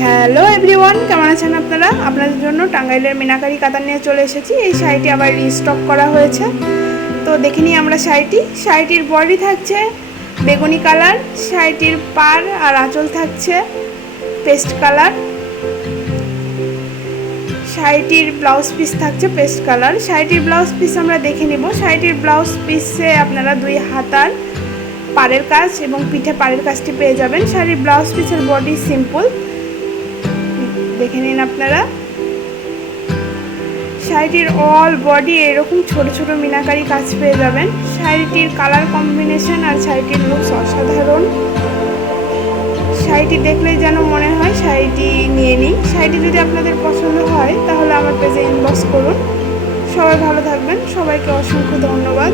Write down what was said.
Hello everyone কেমন আছেন আপনারা? আপনাদের জন্য টাঙ্গাইলের মিনাকারি কাতার নিয়ে চলে এসেছি। এই শাড়িটি আবার রিস্টক করা হয়েছে। তো দেখে নিই আমরা শাড়িটি। শাড়িটির বডি থাকছে বেগুনি কালার শাড়িটির পার আর আঁচল থাকছে পেস্ট কালার শাড়িটির ব্লাউজ পিস থাকছে পেস্ট কালার শাড়িটির ব্লাউজ পিস আমরা দেখে নিব। শাড়িটির ব্লাউজ পিসে আপনারা দুই হাতার পাড়ের কাজ এবং পিঠে পাড়ের কাজটি পেয়ে যাবেন। শাড়ির ব্লাউজ পিসের বডি সিম্পল। দেখে নিন আপনারা। শাড়িটির অল বডি এরকম ছোট ছোট মিনাকারি কাজ পেয়ে যাবেন। শাড়িটির কালার কম্বিনেশন আর শাড়িটির লুকস অসাধারণ। শাড়িটি দেখলে যেন মনে হয় শাড়িটি নিয়ে নিই। শাড়িটি যদি আপনাদের পছন্দ হয়, তাহলে আমার পেজে ইনবক্স করুন। সবাই ভালো থাকবেন। সবাইকে অসংখ্য ধন্যবাদ।